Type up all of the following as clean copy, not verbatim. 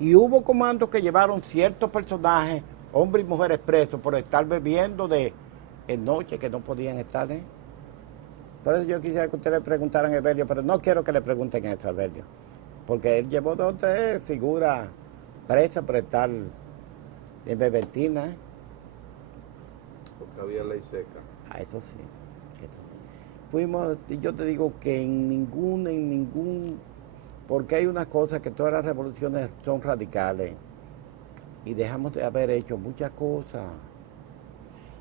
Y hubo comandos que llevaron ciertos personajes, hombres y mujeres presos, por estar bebiendo en noche que no podían estar. Por eso yo quisiera que ustedes le preguntaran a Evelio, pero no quiero que le pregunten eso a Evelio, porque él llevó 2 o 3 figuras presas por estar en bebertina. Porque había ley seca. Ah, eso sí, eso sí. Fuimos, y yo te digo que en ningún, porque hay unas cosas que todas las revoluciones son radicales y dejamos de haber hecho muchas cosas.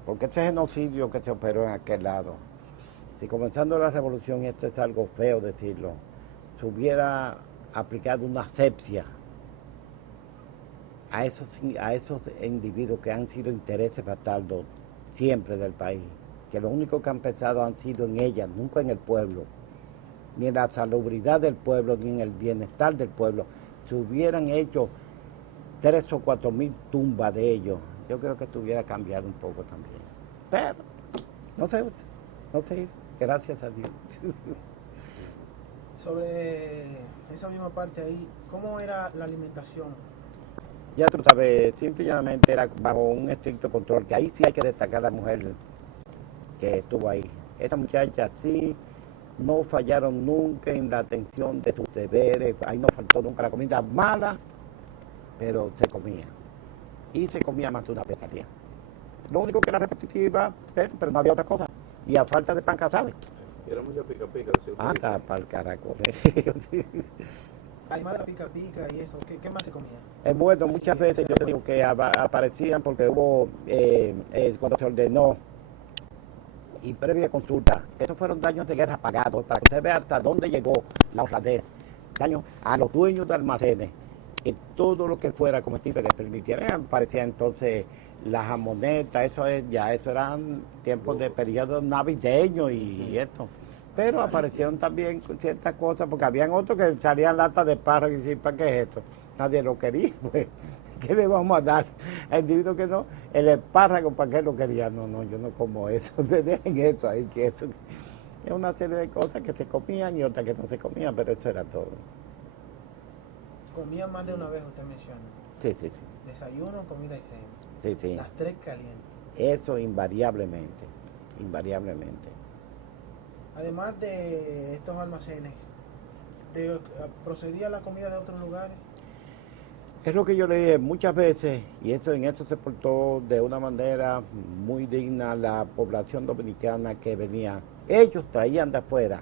Porque ese genocidio que se operó en aquel lado, si comenzando la revolución, y esto es algo feo decirlo, se hubiera aplicado una asepsia a esos individuos que han sido intereses bastardos siempre del país, que lo único que han pensado han sido en ellas, nunca en el pueblo, ni en la salubridad del pueblo, ni en el bienestar del pueblo. Se hubieran hecho 3 o 4 mil tumbas de ellos, yo creo que esto hubiera cambiado un poco también. Pero no se hizo, gracias a Dios. Sobre esa misma parte ahí, ¿cómo era la alimentación? Ya tú sabes, simplemente era bajo un estricto control, que ahí sí hay que destacar a la mujer que estuvo ahí. Esa muchacha sí no fallaron nunca en la atención de sus deberes, ahí no faltó nunca la comida mala, pero se comía. Y se comía más de una vez al día. Lo único que era repetitiva, pero no había otra cosa. Y a falta de pan, ¿sabes? Y era mucha pica pica. Anda para el carajo. Además de la pica pica y eso, ¿qué más se comía? Bueno, muchas veces yo te digo que aparecían porque hubo, cuando se ordenó, y previa consulta, que estos fueron daños de guerra pagados, para que usted vea hasta dónde llegó la honradez, daños a los dueños de almacenes, que todo lo que fuera comestible que permitieran, aparecía entonces las jamonetas, eso eran tiempos de periodo navideño y esto. Pero aparecieron también ciertas cosas, porque habían otros que salían latas de espárrago y decían, ¿para qué es esto? Nadie lo quería, pues. ¿Qué le vamos a dar? Al individuo que no, el espárrago, ¿para qué lo quería? No, yo no como eso, dejen eso ahí, que eso. Es una serie de cosas que se comían y otras que no se comían, pero eso era todo. Comía más de una vez, usted menciona. Sí. Desayuno, comida y cena. Sí. Las 3 calientes. Eso invariablemente. Además de estos almacenes, ¿procedía la comida de otros lugares? Es lo que yo le dije muchas veces, y en eso se portó de una manera muy digna la población dominicana que venía. Ellos traían de afuera,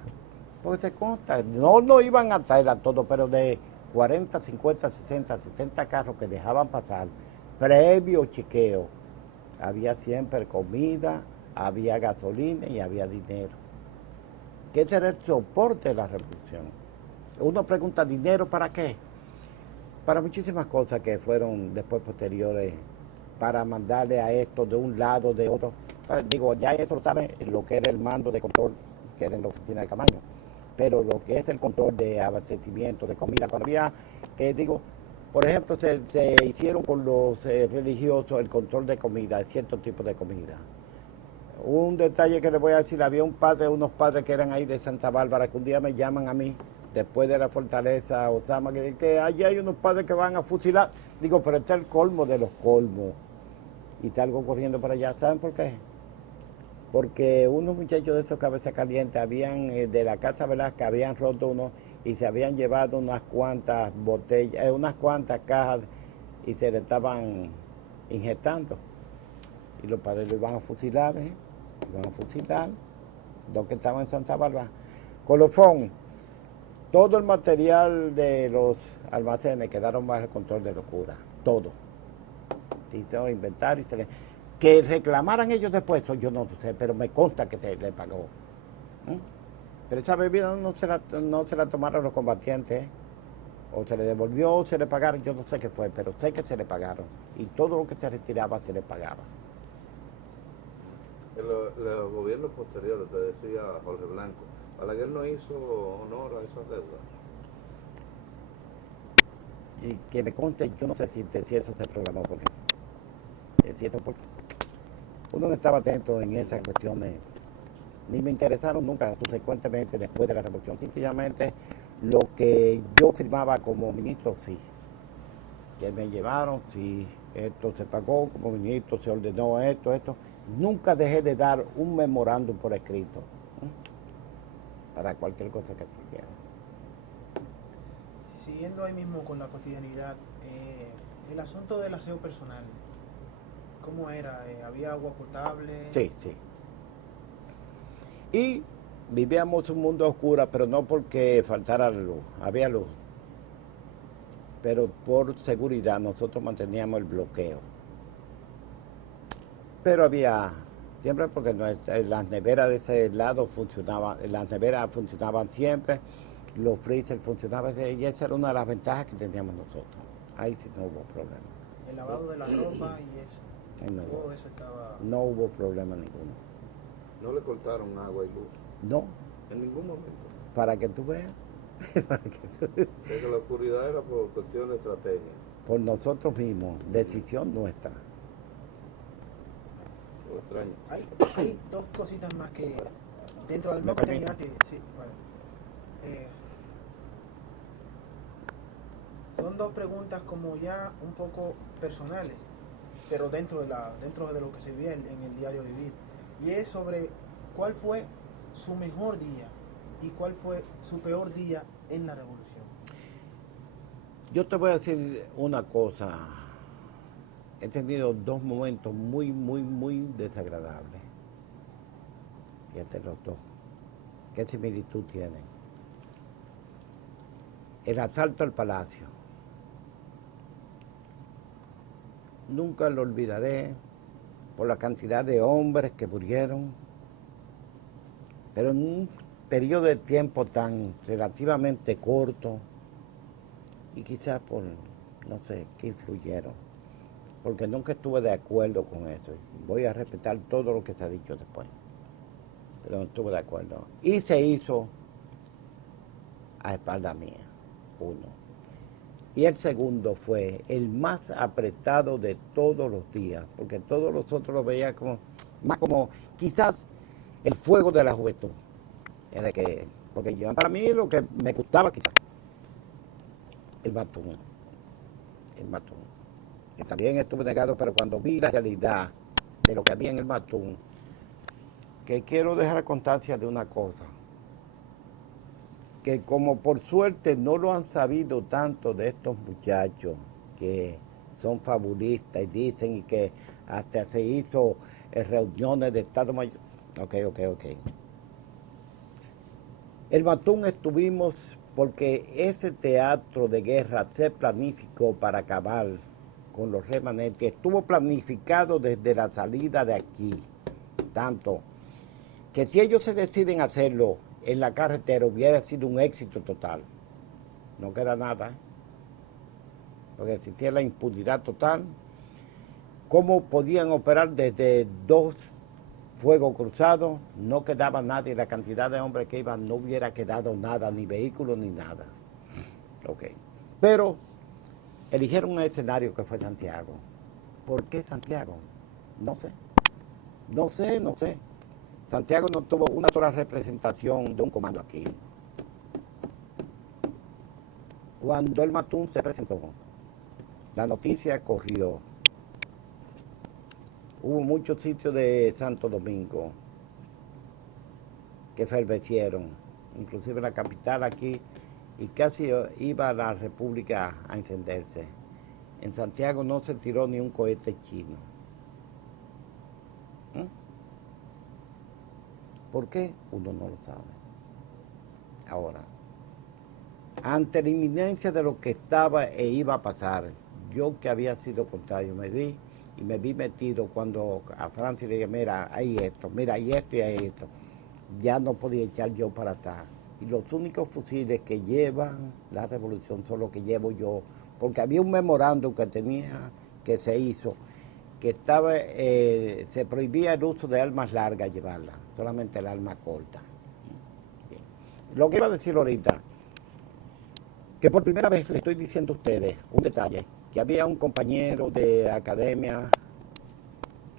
porque se consta, no iban a traer a todo, pero de 40, 50, 60, 70 carros que dejaban pasar, previo chequeo, había siempre comida, había gasolina y había dinero. Que ese era el soporte de la revolución. Uno pregunta, ¿dinero para qué? Para muchísimas cosas que fueron después posteriores, para mandarle a esto de un lado, de otro. Digo, ya eso lo sabe lo que era el mando de control, que era en la oficina de Camaño, pero lo que es el control de abastecimiento de comida, cuando había, por ejemplo, se hicieron con los religiosos el control de comida, de ciertos tipos de comida. Un detalle que les voy a decir, había unos padres que eran ahí de Santa Bárbara, que un día me llaman a mí, después de la fortaleza Osama, que allí hay unos padres que van a fusilar. Digo, pero este es el colmo de los colmos. Y salgo corriendo para allá. ¿Saben por qué? Porque unos muchachos de esos cabezas calientes habían, de la Casa Velázquez, habían roto uno y se habían llevado unas cuantas botellas, unas cuantas cajas y se le estaban inyectando. Y los padres lo iban a fusilar, los que estaban en Santa Bárbara. Colofón, todo el material de los almacenes quedaron bajo el control de los curas, todo. Se hizo inventario, que reclamaran ellos después, eso yo no sé, pero me consta que se les pagó. Pero esa bebida no se la tomaron los combatientes, o se le devolvió, o se le pagaron, yo no sé qué fue, pero sé que se le pagaron. Y todo lo que se retiraba se le pagaba. En los gobiernos posteriores, te decía Jorge Blanco, Balaguer no hizo honor a esas deudas. Y que me conste, yo no sé si eso se programó, porque uno no estaba atento en esas cuestiones, ni me interesaron nunca subsecuentemente después de la revolución. Simplemente lo que yo firmaba como ministro, sí. que me llevaron, si esto se pagó como ministro, se ordenó esto. Nunca dejé de dar un memorándum por escrito, para cualquier cosa que se hiciera. Siguiendo ahí mismo con la cotidianidad, el asunto del aseo personal, ¿cómo era? ¿Había agua potable? Sí. Y vivíamos un mundo oscuro, pero no porque faltara la luz, había luz. Pero por seguridad nosotros manteníamos el bloqueo. Pero había, siempre porque las neveras de ese lado funcionaban, las neveras funcionaban siempre, los freezer funcionaban, y esa era una de las ventajas que teníamos nosotros. Ahí sí no hubo problema. El lavado de la ropa y eso. No, Todo eso estaba... no hubo problema ninguno. No le cortaron agua y luz No, en ningún momento. para que tú veas. Es que la oscuridad era por cuestión de estrategia. Por nosotros mismos, decisión nuestra. Lo extraño. Hay dos cositas más que dentro de la ¿Me misma cotidianidad que... Sí, vale. Son dos preguntas como ya un poco personales, pero dentro de lo que se vivía en el diario vivir. Y es sobre cuál fue su mejor día y cuál fue su peor día en la revolución. Yo te voy a decir una cosa. He tenido dos momentos muy desagradables. Fíjate los dos. ¿Qué similitud tienen? El asalto al palacio. Nunca lo olvidaré por la cantidad de hombres que murieron, pero en un periodo de tiempo tan relativamente corto, y quizás por, no sé, qué influyeron, porque nunca estuve de acuerdo con eso. Voy a respetar todo lo que se ha dicho después, pero no estuve de acuerdo. Y se hizo a espalda mía, uno. Y el segundo fue el más apretado de todos los días, porque todos los otros lo veía como, más como quizás el fuego de la juventud. Era que, porque yo, para mí lo que me gustaba quizás, el Matún. Que también estuve negado, pero cuando vi la realidad de lo que había en el Matún, que quiero dejar constancia de una cosa, que como por suerte no lo han sabido tanto de estos muchachos que son fabulistas y dicen y que hasta se hizo reuniones de Estado Mayor. Ok. El Matún estuvimos porque ese teatro de guerra se planificó para acabar con los remanentes. Estuvo planificado desde la salida de aquí, tanto que si ellos se deciden hacerlo en la carretera hubiera sido un éxito total. No queda nada, porque existía la impunidad total. ¿Cómo podían operar desde dos fuegos cruzados? No quedaba nadie, la cantidad de hombres que iban no hubiera quedado nada, ni vehículos ni nada. Pero eligieron un escenario que fue Santiago. ¿Por qué Santiago? No sé. Santiago no tuvo una sola representación de un comando aquí. Cuando el Matún se presentó, la noticia corrió. Hubo muchos sitios de Santo Domingo que fervecieron, inclusive la capital aquí, y casi iba la República a encenderse. En Santiago no se tiró ni un cohete chino. ¿Por qué? Uno no lo sabe. Ahora, ante la inminencia de lo que estaba e iba a pasar, yo que había sido contrario, me vi metido cuando a Francia le dije, mira, hay esto y hay esto. Ya no podía echar yo para atrás. Y los únicos fusiles que llevan la revolución son los que llevo yo, porque había un memorándum que se hizo, que se prohibía el uso de armas largas llevarla, solamente el arma corta. Bien. Lo que iba a decir ahorita, que por primera vez le estoy diciendo a ustedes un detalle, que había un compañero de academia,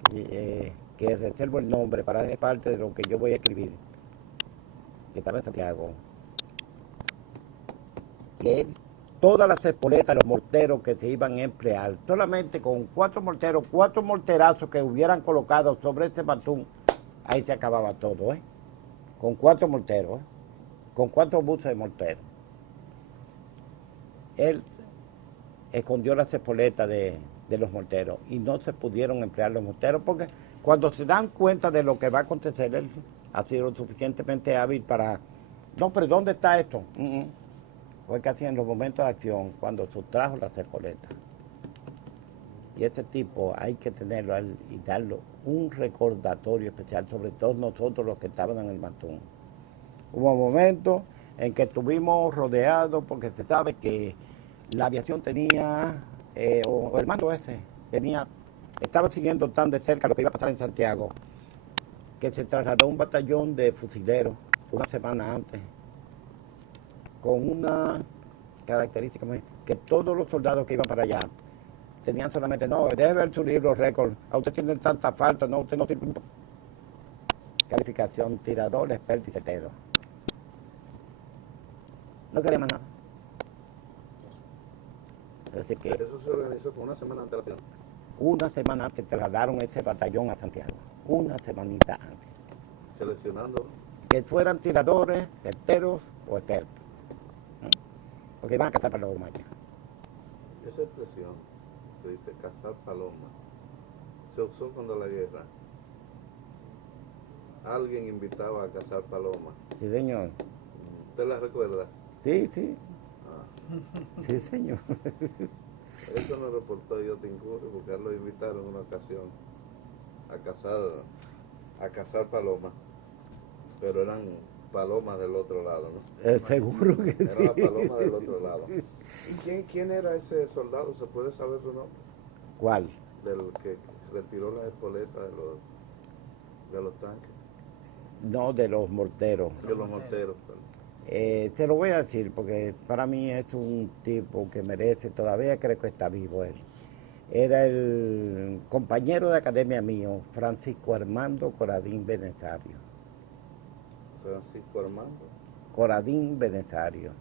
que reservo el nombre para ser parte de lo que yo voy a escribir, que estaba en Santiago, y él todas las espoletas, los morteros que se iban a emplear, solamente con 4 morteros, 4 morterazos que hubieran colocado sobre ese matún, ahí se acababa todo, ¿eh? Con 4 morteros, ¿eh? Con 4 buses de morteros. Él escondió las espoletas de los morteros y no se pudieron emplear los morteros porque cuando se dan cuenta de lo que va a acontecer, él ha sido suficientemente hábil para... No, pero ¿dónde está esto? Fue casi en los momentos de acción cuando sustrajo las espoletas. Y este tipo hay que tenerlo y darle un recordatorio especial, sobre todo nosotros los que estaban en el matún. Hubo momentos en que estuvimos rodeados porque se sabe que la aviación tenía, o el mando ese, estaba siguiendo tan de cerca lo que iba a pasar en Santiago, que se trasladó un batallón de fusileros una semana antes, con una característica que todos los soldados que iban para allá tenían solamente, no, debe ver su libro récord, a usted tiene tanta falta, no, usted no tiene calificación, tirador, experto y certero. No quería más nada. Así que eso se organizó con una semana de antelación. una semana antes trasladaron ese batallón a Santiago, una semanita antes. Seleccionando. Que fueran tiradores, certeros o expertos. Porque iban a cazar palomas ya. Esa expresión que dice cazar paloma se usó cuando la guerra. Alguien invitaba a cazar paloma. Sí, señor. ¿Usted la recuerda? Sí, sí. Ah. Sí, señor. Eso nos reportó Yotincurri porque a él lo invitaron en una ocasión a cazar palomas, pero eran palomas del otro lado, ¿no? Seguro que Era sí. la paloma del otro lado. ¿Y quién era ese soldado? ¿Se puede saber su nombre? ¿Cuál? Del que retiró las espoletas de los tanques. No, de los morteros. De los morteros. Se lo voy a decir porque para mí es un tipo que merece, todavía creo que está vivo él. Era el compañero de academia mío, Francisco Armando Coradín Benesario. Francisco Armando. Coradín Benesario.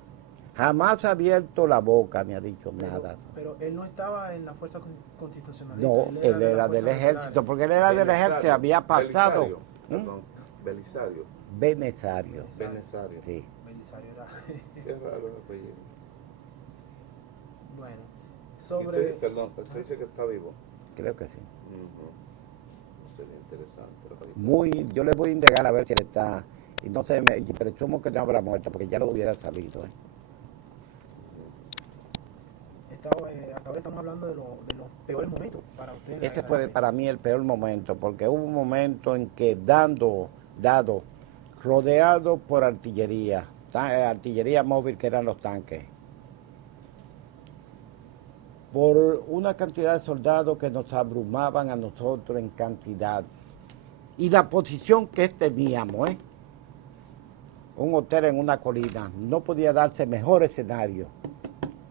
Jamás ha abierto la boca ni ha dicho nada. Pero él no estaba en la fuerza constitucionalista. No, él era del ejército, porque él era del ejército, había pasado. Belisario, perdón, Belisario. Benesario. Benesario. Sí. Belisario era. Qué raro el apellido. Bueno, Perdón, usted dice que está vivo. Creo que sí. Sería interesante. Muy, yo le voy a indagar a ver si él está, y no sé, presumo que no habrá muerto, porque ya lo hubiera sabido. Hasta ahora estamos hablando de los peores momentos para usted. Ese fue para mí el peor momento, porque hubo un momento en que rodeado por artillería móvil que eran los tanques, por una cantidad de soldados que nos abrumaban a nosotros en cantidad, y la posición que teníamos, un hotel en una colina, no podía darse mejor escenario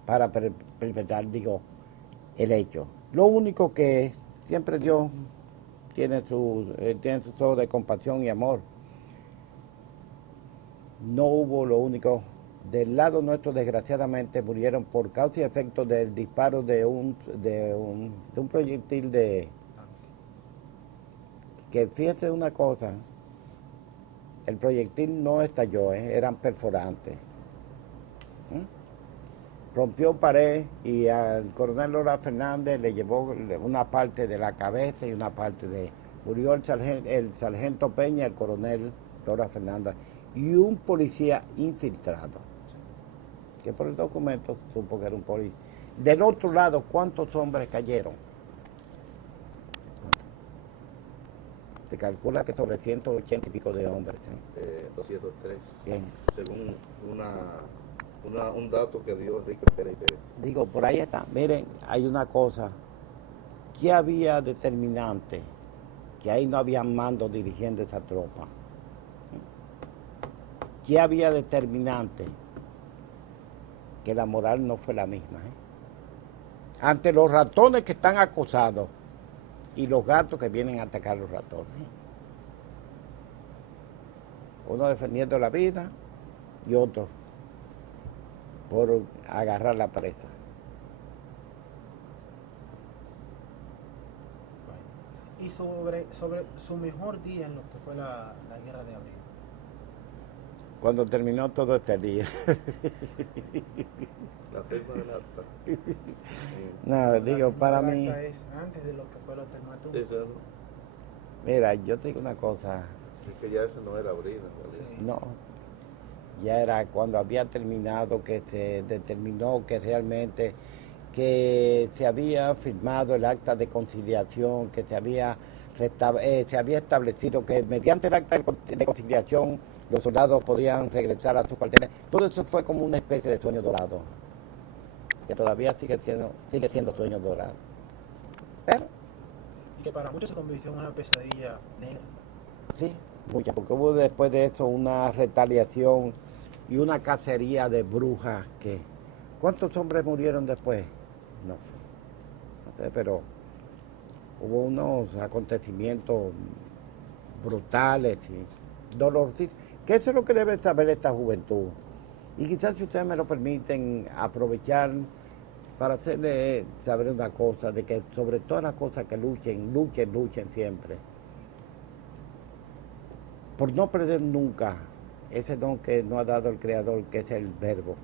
para perpetrar, el hecho. Lo único que siempre Dios tiene sus ojos de compasión y amor. No hubo lo único. Del lado nuestro, desgraciadamente, murieron por causa y efecto del disparo de un proyectil que fíjese una cosa, el proyectil no estalló, eran perforantes. Rompió pared y al coronel Lora Fernández le llevó una parte de la cabeza y una parte murió el sargento Peña, el coronel Lora Fernández y un policía infiltrado, que por el documento supo que era un policía. Del otro lado, ¿cuántos hombres cayeron? Se calcula que sobre 180 y pico de hombres. 203. Bien. Según un dato que dio Enrique Pérez Pérez. Digo, por ahí está. Miren, hay una cosa. ¿Qué había determinante? Que ahí no había mando dirigiendo esa tropa. ¿Qué había determinante? Que la moral no fue la misma. Ante los ratones que están acosados y los gatos que vienen a atacar a los ratones. Uno defendiendo la vida y otro por agarrar la presa. Bueno, y sobre su mejor día en lo que fue la guerra de abril. Cuando terminó todo este día. La firma del acta. Sí. No, La digo, firma para del mí, acta es antes de lo que fue el ultimátum. Sí, claro. mira, yo te digo una cosa, Es que ya ese no era abril, en realidad. Sí. no, ya era cuando había terminado que se determinó que realmente que se había firmado el acta de conciliación, que se había establecido que mediante el acta de conciliación los soldados podían regresar a sus cuarteles. Todo eso fue como una especie de sueño dorado, que todavía sigue siendo sueño dorado. Pero Y que para muchos se convirtió en una pesadilla negra. sí, mucha, porque hubo después de eso una retaliación y una cacería de brujas que... ¿Cuántos hombres murieron después? No sé, pero hubo unos acontecimientos brutales y dolorosísimos, que eso es lo que debe saber esta juventud. Y quizás si ustedes me lo permiten aprovechar para hacerle saber una cosa, de que sobre todas las cosas que luchen siempre. Por no perder nunca ese don que nos ha dado el Creador, que es el verbo.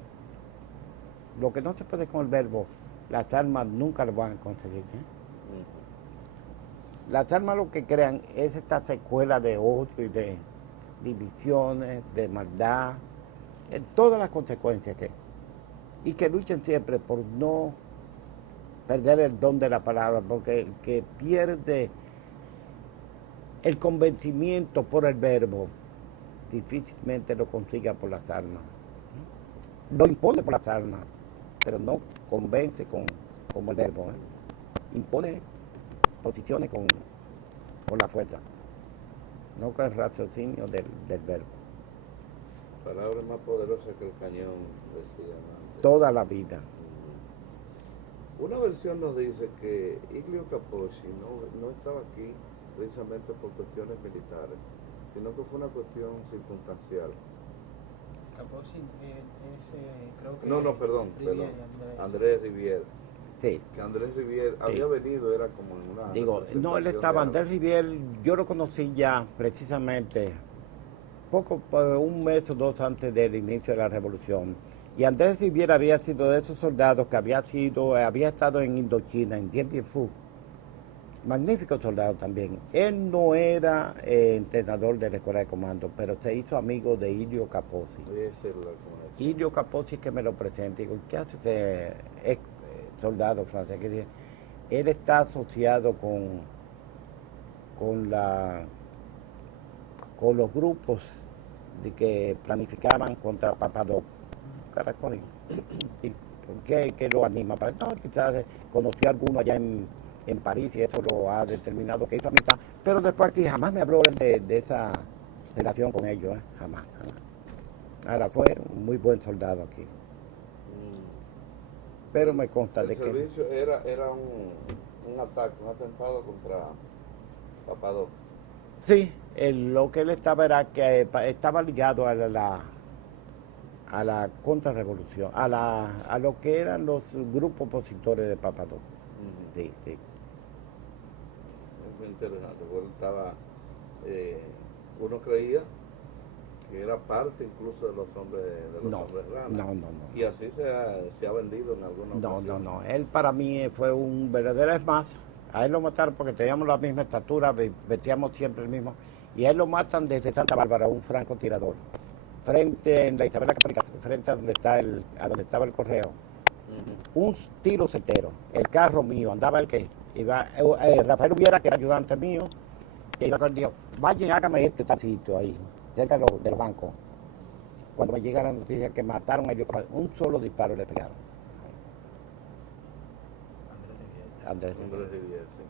Lo que no se puede con el verbo, las almas nunca lo van a conseguir. Las almas lo que crean es esta secuela de odio y de divisiones, de maldad, en todas las consecuencias que... Y que luchen siempre por no perder el don de la palabra, porque el que pierde el convencimiento por el verbo, difícilmente lo consiga por las armas. Lo impone por las armas, pero no convence con el verbo. Impone posiciones con la fuerza, no con el raciocinio del verbo. Palabra más poderosa que el cañón, decía antes. Toda la vida. Una versión nos dice que Iglio Capocci no estaba aquí precisamente por cuestiones militares, sino que fue una cuestión circunstancial. Capozzi creo que... No, perdón. Andrés Rivière. Sí. Que Andrés Rivière había venido, era como en una... Digo, no, él estaba, Andrés Rivière, yo lo conocí ya precisamente un mes o dos antes del inicio de la revolución. Y Andrés Rivière había sido de esos soldados que había estado en Indochina, en Dien Bien Phu. Magnífico soldado también. Él no era entrenador de la escuela de comando, pero se hizo amigo de Ilio Capozzi. Ilio Capozzi que me lo presenta. Digo, ¿qué hace ese soldado francés? Que dice, él está asociado con los grupos de que planificaban contra Papadop. Caracol. ¿Y por qué? ¿Qué lo anima? No, quizás conoció a alguno allá en París y eso lo ha determinado que hizo amistad, pero después aquí jamás me habló de esa relación con ellos, jamás. Ahora fue un muy buen soldado aquí. Pero me consta de que... El servicio era un ataque, un atentado contra Papadop. Sí, lo que él estaba era que estaba ligado a la contrarrevolución, a lo que eran los grupos opositores de Papadop. Sí. Es muy interesante, porque estaba, uno creía que era parte incluso de los hombres rana. No. Y así se ha vendido en algunos ocasiones. No. Él para mí fue un verdadero, es más, a él lo mataron porque teníamos la misma estatura, vestíamos siempre el mismo, y a él lo matan desde Santa Bárbara, un francotirador, frente en la Isabela Católica, frente a donde estaba el correo. Un tiro certero. El carro mío, andaba el que iba, Rafael Hubiera, que era ayudante mío, que iba con el dios, vaya, hágame este tacito ahí, cerca del banco. Cuando me llega la noticia que mataron a ellos, un solo disparo le pegaron. Andrés Rivière, sí.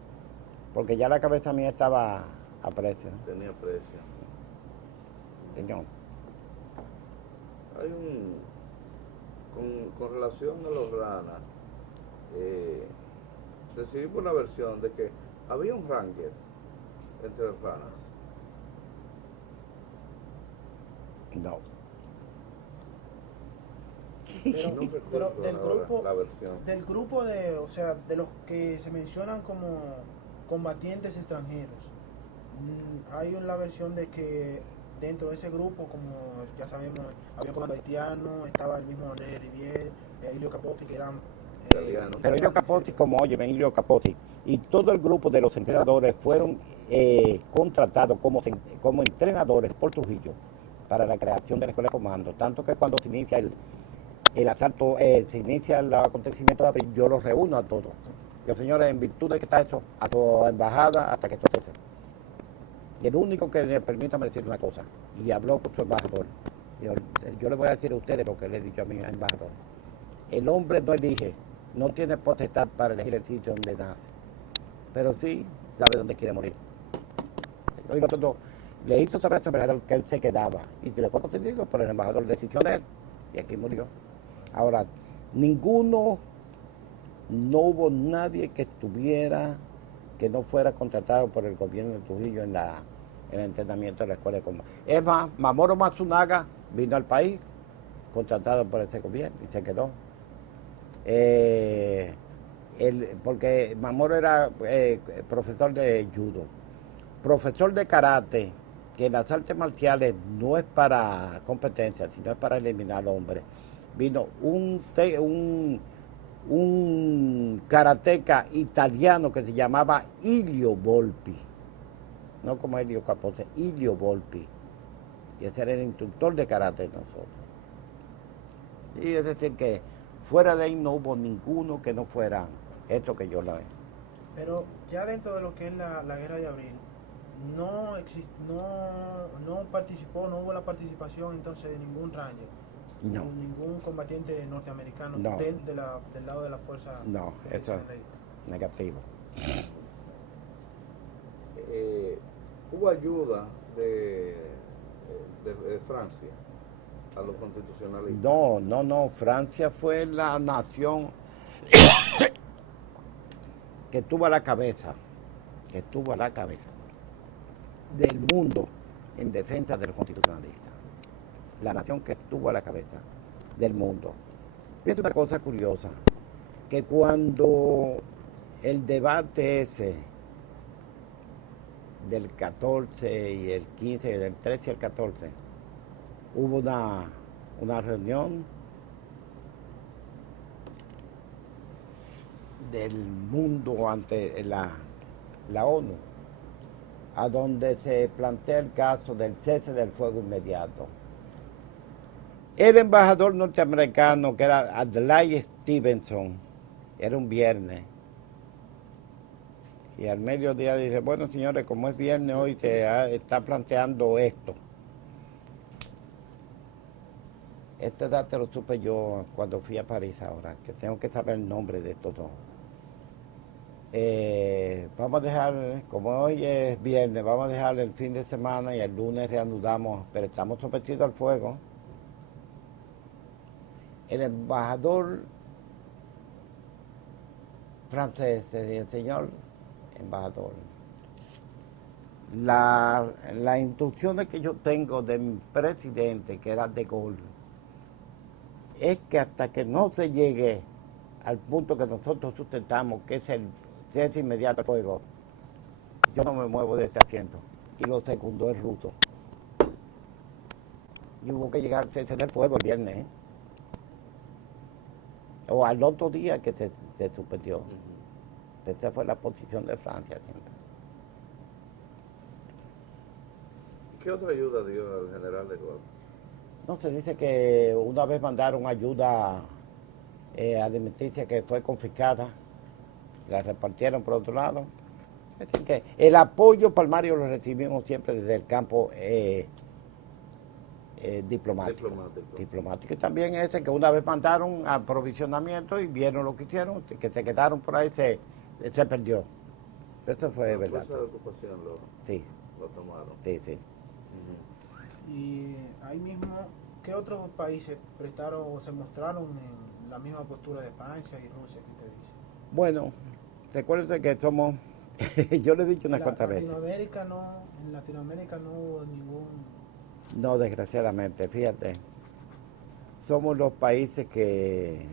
Porque ya la cabeza mía estaba a precio. Tenía precio. Señor. Hay con relación a los ranas, recibimos una versión de que había un ranger entre los ranas. No. Pero, No recuerdo pero del ahora grupo, la versión. del grupo de, o sea, de los que se mencionan como combatientes extranjeros, hay una versión de que dentro de ese grupo, como ya sabemos, había un comando haitiano, estaba el mismo André Rivière, Elio Capote, que eran Italiano. Pero Ilio Capozzi, como oye, Ilio Capozzi, y todo el grupo de los entrenadores fueron contratados como entrenadores por Trujillo para la creación de la escuela de comando. Tanto que cuando se inicia el asalto, se inicia el acontecimiento de abril, yo los reúno a todos. Los señores, en virtud de que está eso, a tu embajada hasta que esto cese. Y el único que le permítame decir una cosa, y habló con su embajador. Yo le voy a decir a ustedes lo que le he dicho a mi embajador. El hombre no elige, no tiene potestad para elegir el sitio donde nace, pero sí sabe dónde quiere morir. Y nosotros le hizo saber a su embajador que él se quedaba, y le fue concedido por el embajador, decisión de él, y aquí murió. Ahora, no hubo nadie que no fuera contratado por el gobierno de Trujillo en el entrenamiento de la escuela de comando. Es más, Mamoru Matsunaga vino al país contratado por ese gobierno y se quedó. Porque Mamoru era profesor de judo, profesor de karate, que en las artes marciales no es para competencia, sino es para eliminar al hombre. Vino un karateca italiano que se llamaba Ilio Volpi, no como Elio Capozzi, Ilio Volpi, y ese era el instructor de karate de nosotros. Y es decir que fuera de ahí no hubo ninguno que no fuera esto que yo la veo. Pero ya dentro de lo que es la guerra de abril, no participó, no hubo la participación entonces de ningún Ranger, No. ningún combatiente norteamericano No. del lado de la fuerza. No, eso es negativo. Hubo ayuda de Francia a los constitucionalistas. No, Francia fue la nación que estuvo a la cabeza del mundo en defensa de los constitucionalistas. La nación que estuvo a la cabeza del mundo. Pienso una cosa curiosa, que cuando el debate ese del 14 y el 15, del 13 al 14, hubo una reunión del mundo ante la ONU, a donde se plantea el caso del cese del fuego inmediato. El embajador norteamericano, que era Adlai Stevenson, era un viernes, y al mediodía dice, bueno señores, como es viernes hoy, se está planteando esto. Este dato lo supe yo cuando fui a París ahora, que tengo que saber el nombre de estos dos. Vamos a dejar, como hoy es viernes, vamos a dejar el fin de semana y el lunes reanudamos, pero estamos sometidos al fuego. El embajador francés, el señor embajador, las instrucciones que yo tengo de mi presidente, que era De Gaulle, es que hasta que no se llegue al punto que nosotros sustentamos, que es el cese inmediato al fuego, yo no me muevo de este asiento. Y lo segundo es ruso. Y hubo que llegar al cese del fuego el viernes, ¿eh? O al otro día que se suspendió. Esa fue la posición de Francia siempre. ¿Qué otra ayuda dio el general de Gaulle? No, se dice que una vez mandaron ayuda alimenticia que fue confiscada, la repartieron por otro lado. Es decir, que el apoyo palmario lo recibimos siempre desde el campo diplomático. Y también ese que una vez mandaron aprovisionamiento y vieron lo que hicieron, que se quedaron por ahí, se perdió. Eso fue verdad. La fuerza de ocupación lo tomaron. Sí. Y ahí mismo, ¿qué otros países prestaron o se mostraron en la misma postura de Francia y Rusia que usted dice? Bueno, recuerde que somos, yo le he dicho unas cuantas veces. En Latinoamérica no hubo ningún... No, desgraciadamente, fíjate. somos los países que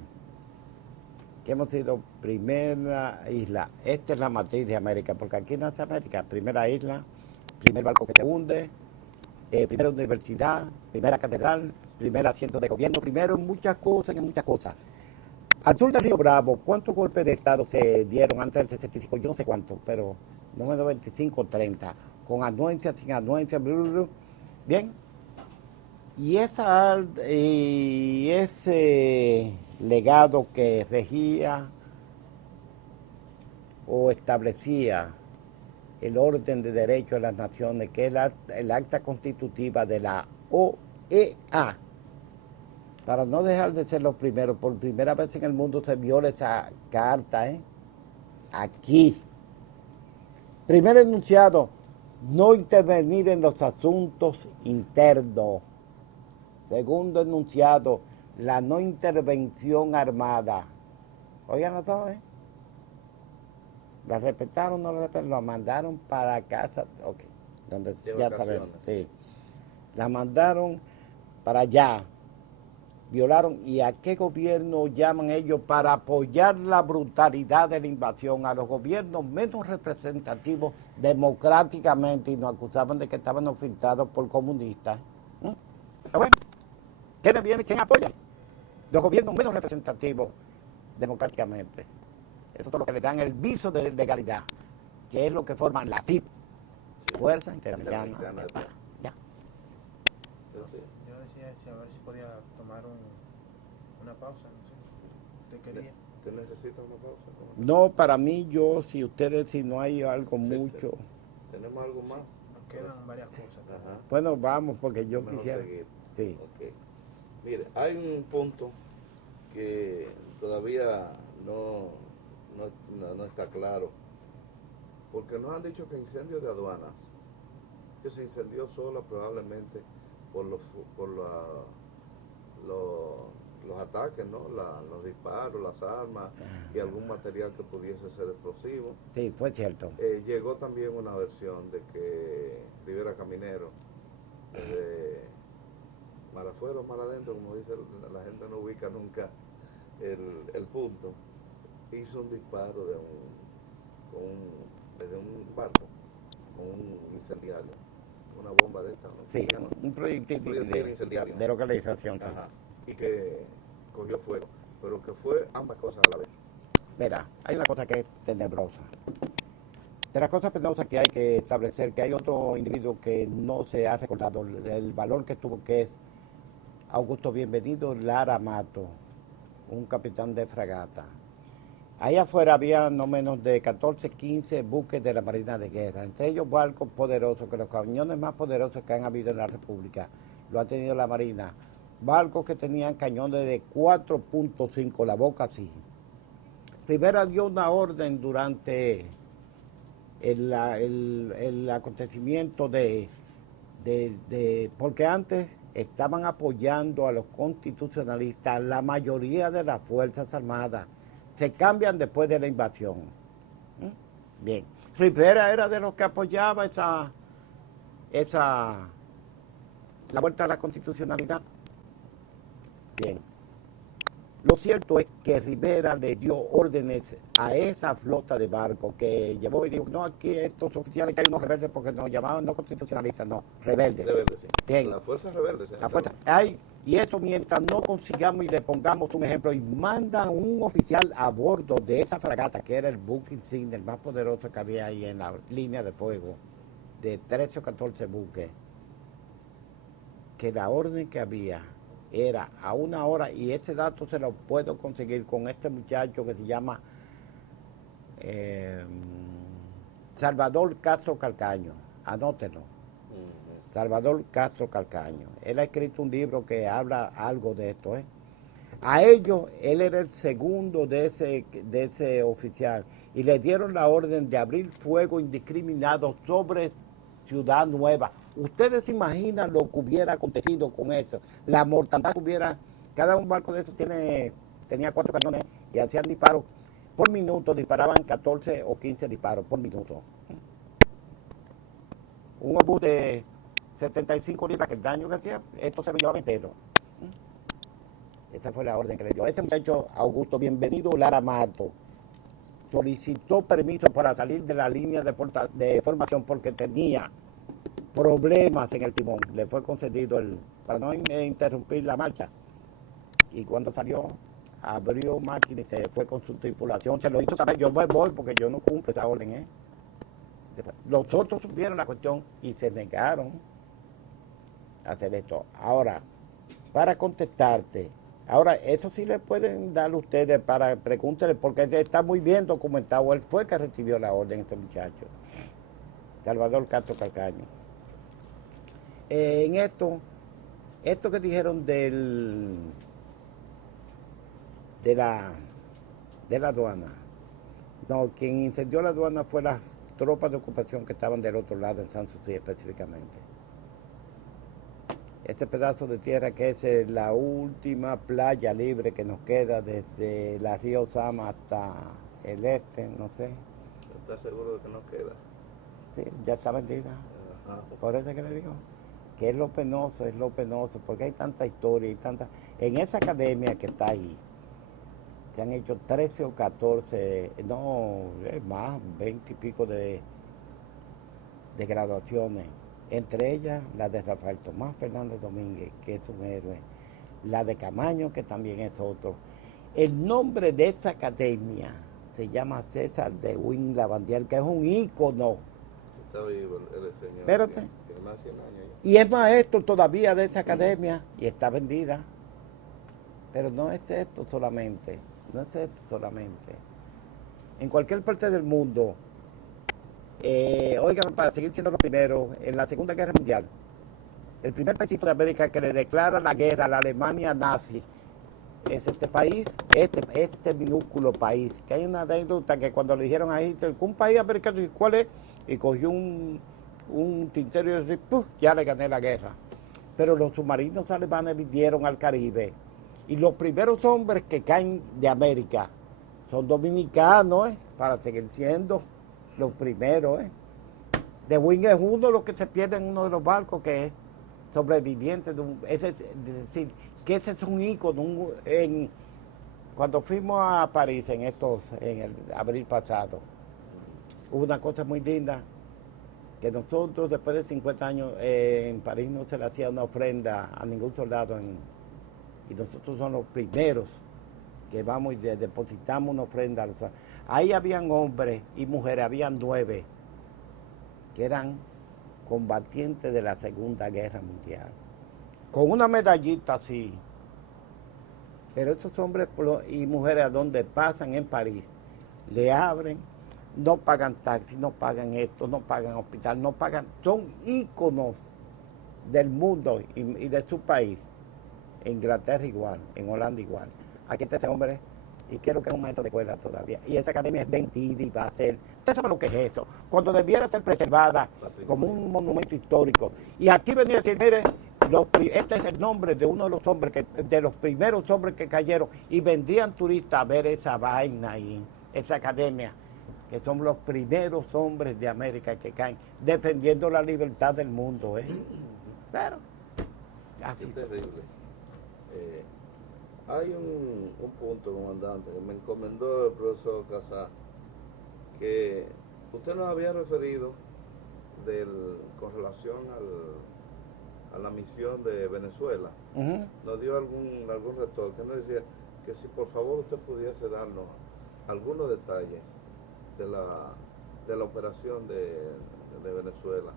hemos sido primera isla. Esta es la matriz de América, porque aquí nace América, primera isla, primer barco que se hunde, primera universidad, primera catedral, primer asiento de gobierno, primero en muchas cosas. Al sur del Río Bravo, ¿cuántos golpes de Estado se dieron antes del 65? Yo no sé cuántos, pero número 25 o 30, con anuencia, sin anuencia, bla, bla, bla. Bien, y ese legado que regía o establecía el orden de derechos de las naciones, que es el acta constitutiva de la OEA, para no dejar de ser los primeros, por primera vez en el mundo se viola esa carta, aquí. Primer enunciado, no intervenir en los asuntos internos. Segundo enunciado, la no intervención armada. Oigan los dos, ¿La respetaron o no la respetaron? La mandaron para casa, ok, donde ya sabemos, sí. La mandaron para allá, violaron. ¿Y a qué gobierno llaman ellos para apoyar la brutalidad de la invasión? A los gobiernos menos representativos democráticamente, y nos acusaban de que estaban filtrados por comunistas. Bueno, ¿quiénes vienen? ¿Quién apoya? Los gobiernos menos representativos democráticamente. Eso es lo que le dan el viso de legalidad, que es lo que forman la FIP, Fuerza Interamericana. Ya. Yo decía a ver si podía tomar una pausa, no sé. ¿Usted quería? ¿Usted necesita una pausa? No, para mí, si no hay algo mucho. ¿Tenemos algo más? Sí, nos quedan varias cosas. Ajá. Bueno, vamos, porque yo Mejor quisiera. seguir. Sí. Okay. Mire, hay un punto que todavía no está claro, porque nos han dicho que incendio de aduanas, que se incendió sola probablemente por los ataques, ¿no? Los disparos, las armas y algún material que pudiese ser explosivo. Sí, fue cierto. Llegó también una versión de que Rivera Caminero, de mar afuera o mar adentro, como dice la gente, no ubica nunca el punto, hizo un disparo desde un barco con un incendiario, una bomba de esta, ¿no? Sí, un proyectil incendiario de localización. Ajá. Y que cogió fuego, pero que fue ambas cosas a la vez. Mira, hay una cosa que es tenebrosa. De las cosas penosas que hay que establecer, que hay otro individuo que no se ha recordado el valor que tuvo, que es Augusto Bienvenido Lara Mato, un capitán de fragata. Ahí afuera había no menos de 14, 15 buques de la Marina de Guerra, entre ellos barcos poderosos, que los cañones más poderosos que han habido en la República lo ha tenido la Marina. Barcos que tenían cañones de 4.5, la boca así. Rivera dio una orden durante el acontecimiento porque antes estaban apoyando a los constitucionalistas, la mayoría de las Fuerzas Armadas. Se cambian después de la invasión. Bien. Rivera era de los que apoyaba la vuelta a la constitucionalidad. Bien. Lo cierto es que Rivera le dio órdenes a esa flota de barcos que llevó y dijo, no, aquí estos oficiales que hay unos rebeldes, porque nos llamaban no constitucionalistas, no, rebeldes. Rebeldes, sí. Bien. Las fuerzas rebeldes. La fuerza. Y eso mientras no consigamos y le pongamos un ejemplo, y mandan un oficial a bordo de esa fragata, que era el buque insignia, el más poderoso que había ahí en la línea de fuego, de 13 o 14 buques, que la orden que había era a una hora, y ese dato se lo puedo conseguir con este muchacho que se llama Salvador Castro Calcaño, anótenlo. Salvador Castro Calcaño. Él ha escrito un libro que habla algo de esto. A ellos, él era el segundo de ese oficial, y le dieron la orden de abrir fuego indiscriminado sobre Ciudad Nueva. Ustedes se imaginan lo que hubiera acontecido con eso, la mortandad que hubiera. Cada un barco de esos tenía 4 cañones y hacían disparos por minuto, disparaban 14 o 15 disparos por minuto. Un obús de 75 libras, que el daño que hacía, esto se lo llevaba entero. Esa fue la orden que le dio. Ese muchacho, Augusto Bienvenido Lara Mato, solicitó permiso para salir de la línea de formación porque tenía problemas en el timón. Le fue concedido para no interrumpir la marcha. Y cuando salió, abrió máquina y se fue con su tripulación. Se lo hizo saber, yo voy porque yo no cumplo esa orden. Los otros supieron la cuestión y se negaron a hacer esto. Ahora, para contestarte, ahora eso sí le pueden dar ustedes para pregúntenle porque está muy bien documentado. Él fue que recibió la orden, este muchacho, Salvador Castro Calcaño. En esto que dijeron de la aduana, no, quien incendió la aduana fue las tropas de ocupación que estaban del otro lado, en Sanssouci específicamente. Este pedazo de tierra que es la última playa libre que nos queda desde la río Sama hasta el este, no sé. ¿Estás seguro de que no queda? Sí, ya está vendida. Ajá. Por eso que le digo que es lo penoso, porque hay tanta historia y tanta... En esa academia que está ahí, se han hecho 13 o 14, no, es más, 20 y pico de graduaciones. Entre ellas, la de Rafael Tomás Fernández Domínguez, que es un héroe. La de Camaño, que también es otro. El nombre de esta academia se llama César de Win Lavandier, que es un ícono. Está vivo el señor. Espérate. Tiene más de 100 años ya. Y es maestro todavía de esa academia y está vendida. Pero no es esto solamente. En cualquier parte del mundo, oigan, para seguir siendo los primeros, en la Segunda Guerra Mundial, el primer país de América que le declara la guerra a la Alemania nazi es este país, este minúsculo país, que hay una anécdota que cuando le dijeron a Hitler, un país americano, ¿y cuál es? Y cogió un tintero y dijo, ¡puf!, ya le gané la guerra. Pero los submarinos alemanes vinieron al Caribe y los primeros hombres que caen de América son dominicanos, para seguir siendo los primeros. De Wing es uno de los que se pierde en uno de los barcos que es sobreviviente es decir, que ese es un ícono. Cuando fuimos a París en el abril pasado, hubo una cosa muy linda, que nosotros después de 50 años en París no se le hacía una ofrenda a ningún soldado y nosotros somos los primeros que vamos y depositamos una ofrenda. Ahí habían hombres y mujeres, habían 9 que eran combatientes de la Segunda Guerra Mundial, con una medallita así. Pero esos hombres y mujeres a donde pasan en París, le abren, no pagan taxi, no pagan esto, no pagan hospital, no pagan, son íconos del mundo y de su país. En Inglaterra igual, en Holanda igual. Aquí está ese hombre y creo que es un maestro de escuela todavía. Y esa academia es vendida y va a ser... ¿Usted sabe lo que es eso? Cuando debiera ser preservada como un monumento histórico. Y aquí venía a decir, mire, este es el nombre de uno de los hombres, de los primeros hombres que cayeron y vendrían turistas a ver esa vaina ahí, esa academia, que son los primeros hombres de América que caen, defendiendo la libertad del mundo. Pero, así es terrible. Hay un punto, comandante, que me encomendó el profesor Casar, que usted nos había referido con relación a la misión de Venezuela. Nos dio algún retorno, nos decía que si por favor usted pudiese darnos algunos detalles de la operación de Venezuela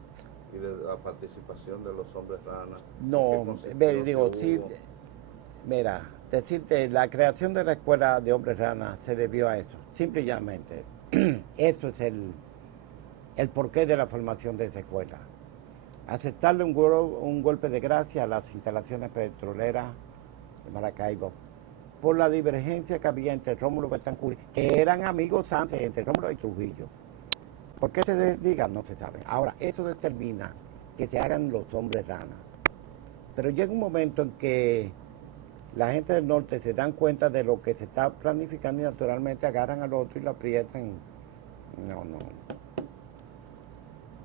y de la participación de los hombres rana. No, digo, sí, mira, decirte, la creación de la escuela de hombres rana se debió a eso, simple y llanamente. Eso es el porqué de la formación de esa escuela. Aceptarle un golpe de gracia a las instalaciones petroleras de Maracaibo, por la divergencia que había entre Rómulo Betancourt, que eran amigos antes, entre Rómulo y Trujillo. ¿Por qué se desligan? No se sabe. Ahora, eso determina que se hagan los hombres rana. Pero llega un momento en que la gente del norte se dan cuenta de lo que se está planificando y naturalmente agarran al otro y lo aprietan.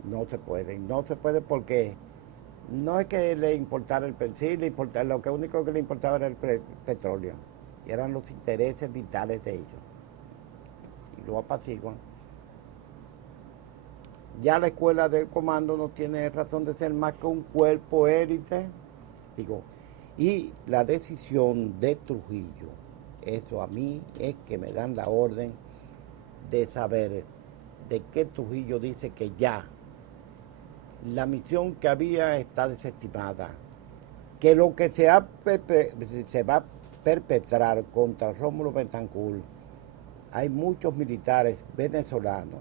No se puede. No se puede porque No es que le importara el sí, le importaba, lo que único que le importaba era el petróleo. Y eran los intereses vitales de ellos. Y lo apaciguan. Ya la escuela de comando no tiene razón de ser más que un cuerpo élite. Digo, y la decisión de Trujillo, eso a mí es que me dan la orden de saber de qué Trujillo dice que ya la misión que había está desestimada, que lo que se va a perpetrar contra Rómulo Betancourt, hay muchos militares venezolanos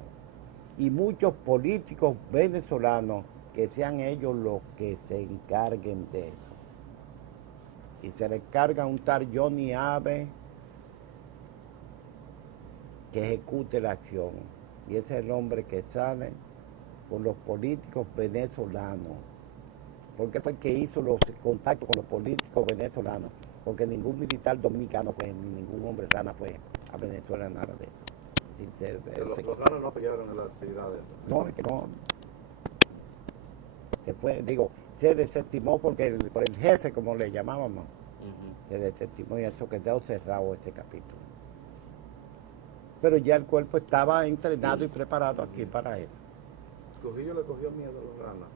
y muchos políticos venezolanos que sean ellos los que se encarguen de eso. Y se le carga un tal Johnny Abe que ejecute la acción. Y ese es el hombre que sale con los políticos venezolanos. Porque fue el que hizo los contactos con los políticos venezolanos. Porque ningún militar dominicano fue, ni ningún hombre rana fue a Venezuela, nada de eso. Los ranos no apoyaron en las actividades. No, es que no. Que fue, digo, se desestimó porque por el jefe, como le llamábamos, se desestimó y eso quedó cerrado este capítulo. Pero ya el cuerpo estaba entrenado y preparado aquí para eso. Trujillo le cogió miedo a los ranas.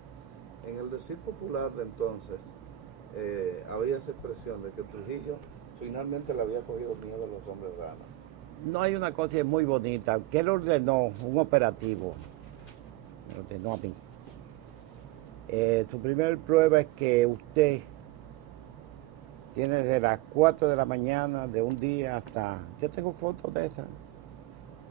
En el decir popular de entonces, había esa expresión de que Trujillo finalmente le había cogido miedo a los hombres ranas. No, hay una cosa muy bonita, que él ordenó un operativo, me ordenó a mí. Su primer prueba es que usted tiene de las 4 de la mañana de un día hasta, yo tengo fotos de esas,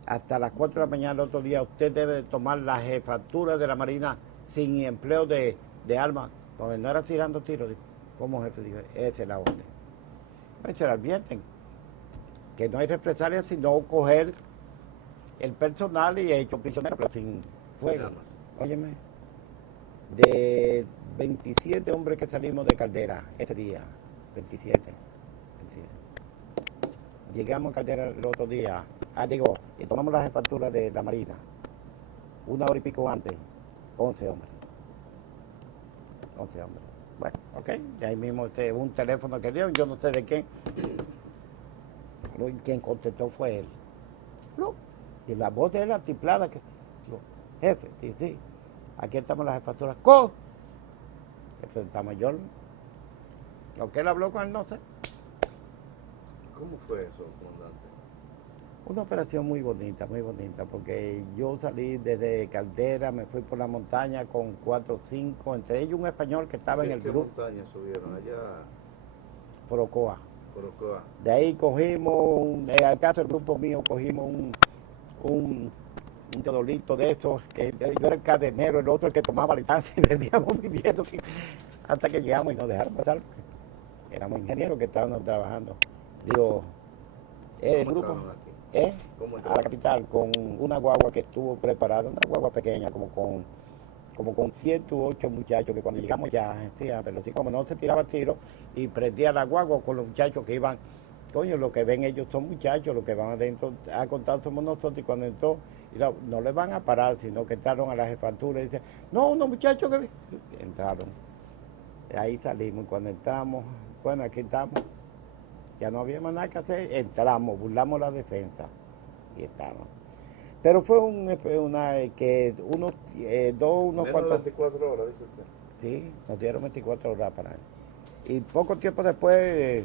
hasta las 4 de la mañana del otro día usted debe tomar la jefatura de la Marina sin empleo de armas, porque no era tirando tiros. Como jefe, dijo, esa es la orden. Pues se la advierten, que no hay represalias sino coger el personal y hecho prisionero, pero sin fuego. Óyeme, de 27 hombres que salimos de Caldera ese día, 27. Llegamos a Caldera el otro día, y tomamos la jefatura de la Marina, 1 hora y pico antes, 11 hombres. 11 hombres. Bueno, ok, de ahí mismo un teléfono que dio, yo no sé de quién. Quien contestó fue él. No. Y la voz de él atiplada, que digo, jefe, sí, aquí estamos las jefaturas. ¡Co! Jefe de Estado Mayor. Lo que él habló con él, no sé. ¿Cómo fue eso, comandante? Una operación muy bonita, porque yo salí desde Caldera, me fui por la montaña con 4 o 5, entre ellos un español que estaba en el grupo. ¿Qué montaña subieron allá? Por Ocoa. Por Ocoa. De ahí cogimos, al caso del grupo mío, cogimos un teodolito de estos, que yo era el cadenero, el otro el que tomaba la distancia y veníamos viviendo hasta que llegamos y nos dejaron pasar. Éramos ingenieros que estábamos trabajando. Digo, el grupo, a la capital, con una guagua que estuvo preparada, una guagua pequeña, como con 108 muchachos, que cuando llegamos ya, pero sí, como no se tiraba tiro, y prendía la guagua con los muchachos que iban, coño, lo que ven ellos son muchachos, los que van adentro a contar somos nosotros, y cuando entró, no les van a parar, sino que entraron a la jefatura y dicen, no, unos muchachos que entraron. De ahí salimos, y cuando entramos, bueno, aquí estamos. Ya no había más nada que hacer, entramos, burlamos la defensa y estábamos. Pero fue que unos cuantos... 24 horas, dice usted. Sí, nos dieron 24 horas para él. Y poco tiempo después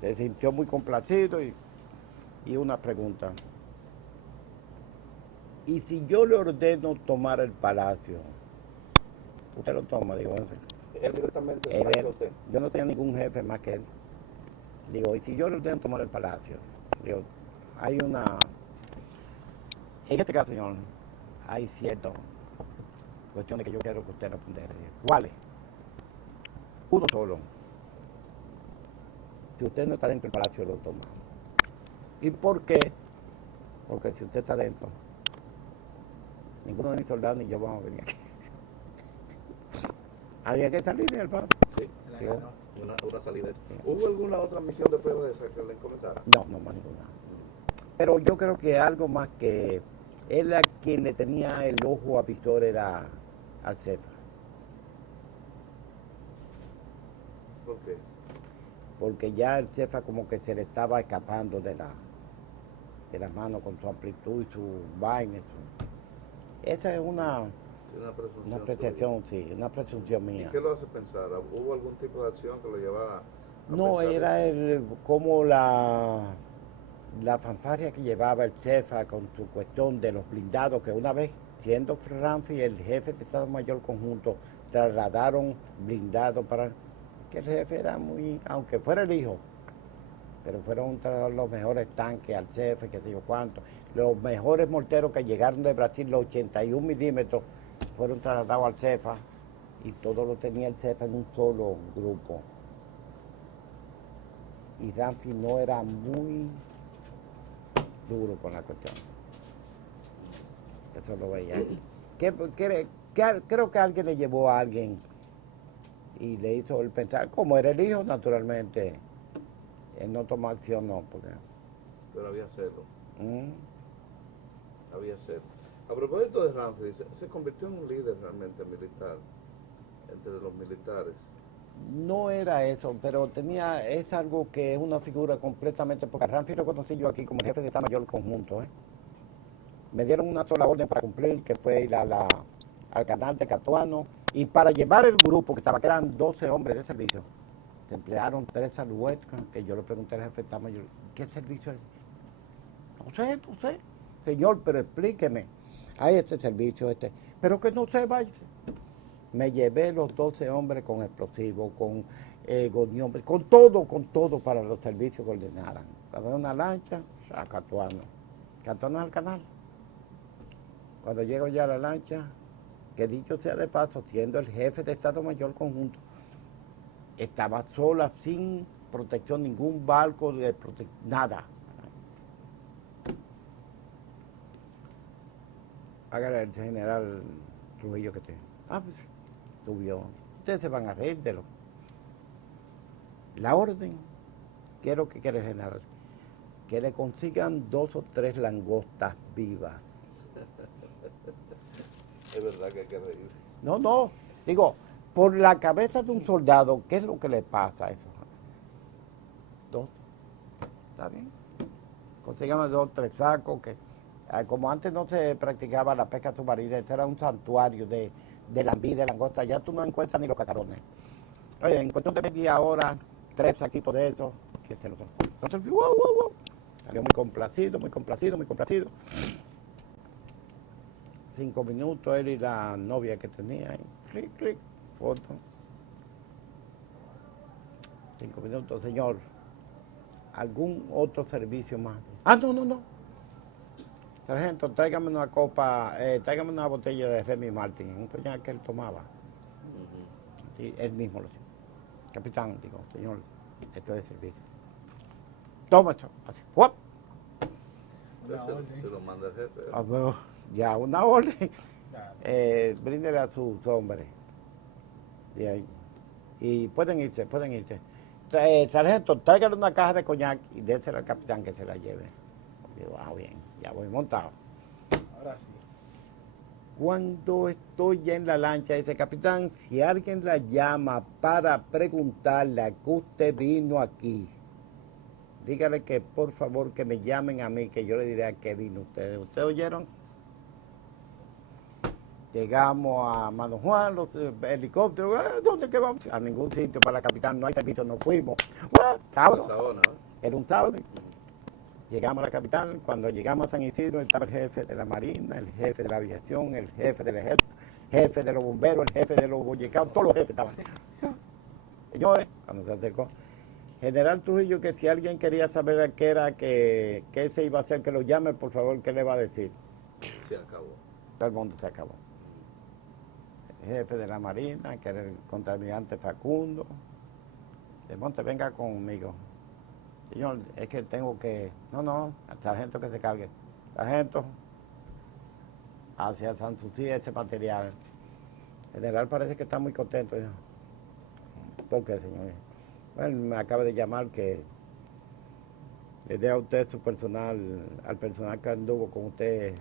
se sintió muy complacido y una pregunta. ¿Y si yo le ordeno tomar el palacio? ¿Usted lo toma? Digo, Él directamente él, usted. Yo no tenía ningún jefe más que él. Digo, y si yo le ordeno tomar el palacio, digo, hay una... En este caso, señor, hay ciertas cuestiones que yo quiero que usted responda. ¿Cuáles? Uno solo. Si usted no está dentro del palacio, lo tomamos. ¿Y por qué? Porque si usted está dentro, ninguno de mis soldados ni yo vamos a venir aquí. Había que salir del palacio. Sí, sí. Una salida. Sí. ¿Hubo alguna otra misión de prueba de esa que le comentara? No, más ninguna. Pero yo creo que algo más que él a quien le tenía el ojo a Víctor era al Cefra. ¿Por qué? Porque ya el Cefa como que se le estaba escapando de las manos con su amplitud y su vaina. Esa es una Sí, una presunción. una apreciación, sí, una presunción ¿Y mía. qué lo hace pensar? ¿Hubo algún tipo de acción que lo llevara a No, pensar era eso? como la fanfarria que llevaba el Cefa con su cuestión de los blindados, que una vez, siendo Ramfi el jefe de Estado Mayor Conjunto, trasladaron blindados para que el jefe era muy, aunque fuera el hijo, pero fueron los mejores tanques al Cefa, que sé yo cuánto, los mejores morteros que llegaron de Brasil, los 81 milímetros, fueron trasladados al Cefa y todo lo tenía el Cefa en un solo grupo. Y Ramfi no era muy duro con la cuestión. Eso lo veía. Creo que alguien le llevó a alguien y le hizo el pensar, como era el hijo, naturalmente, él no tomó acción, no, porque... Pero había celo. ¿Mm? Había celo. A propósito de Ramsey, se convirtió en un líder realmente militar, entre los militares. No era eso, pero es algo que es una figura completamente, porque a Ramfi lo conocí yo aquí como jefe de Estado Mayor del Conjunto, ¿eh? Me dieron una sola orden para cumplir, que fue ir al canal de Catuano, y para llevar el grupo, que eran 12 hombres de servicio, se emplearon 3 saludets, que yo le pregunté al jefe de Estado Mayor, ¿qué servicio es? No sé. Señor, pero explíqueme. Hay este servicio, pero que no se vaya. Me llevé los 12 hombres con explosivos, con gonión, con todo para los servicios que ordenaran. Cada una lancha, a Catuano. Catuano es al canal. Cuando llego ya a la lancha, que dicho sea de paso, siendo el jefe de Estado Mayor Conjunto, estaba sola, sin protección, ningún barco de protección, nada. Hágale el general Trujillo que te... Pues subió. Ustedes se van a reír de lo... La orden, quiero que quiere el general, que le consigan 2 o 3 langostas vivas. Es verdad que hay que reírse. No, digo, por la cabeza de un soldado, ¿qué es lo que le pasa a eso? 2, ¿está bien? Consígame 2 o 3 sacos, que como antes no se practicaba la pesca submarina, ese era un santuario de lambí, de langosta, ya tú no encuentras ni los cacarones. Oye, en cuestión de media hora, 3 saquitos de esos, que se los son. Entonces, wow. Salió muy complacido. 5 minutos, él y la novia que tenía ahí. Clic, foto. 5 minutos, señor. ¿Algún otro servicio más? No. Sargento, tráigame una copa, tráigame una botella de Remy Martin, un coñac que él tomaba. Sí, él mismo lo hacía. Capitán, digo, señor, esto es servicio. Toma esto, así, ¡guap! Se lo manda el jefe. Ya, una orden. Claro. Bríndele a sus hombres. De ahí. Y pueden irse. Sargento, tráigale una caja de coñac y désela al capitán que se la lleve. Digo, bien, ya voy montado. Ahora sí. Cuando estoy ya en la lancha, dice, capitán, si alguien la llama para preguntarle a qué usted vino aquí, dígale que por favor que me llamen a mí, que yo le diré a qué vino ustedes. ¿Ustedes oyeron? Llegamos a Mano Juan, los helicópteros, ¿dónde que vamos? A ningún sitio para la capitán, no hay servicio, nos fuimos. Sábado. Saona, Era un sábado. Llegamos a la capital, cuando llegamos a San Isidro estaba el jefe de la Marina, el jefe de la aviación, el jefe del ejército, jefe de los bomberos, el jefe de los boyecados, todos los jefes estaban. Señores, cuando se acercó, general Trujillo, que si alguien quería saber qué era, qué se iba a hacer, que lo llame, por favor, ¿qué le va a decir? se acabó. Todo el mundo se acabó. El jefe de la Marina, que era el contraalmirante Facundo, de Monte, venga conmigo. Señor, es que tengo que... No, al sargento que se cargue. Sargento, hacia San Susi ese material. El general parece que está muy contento. ¿Por qué, señor? Bueno, me acaba de llamar que le dé a usted su personal, al personal que anduvo con usted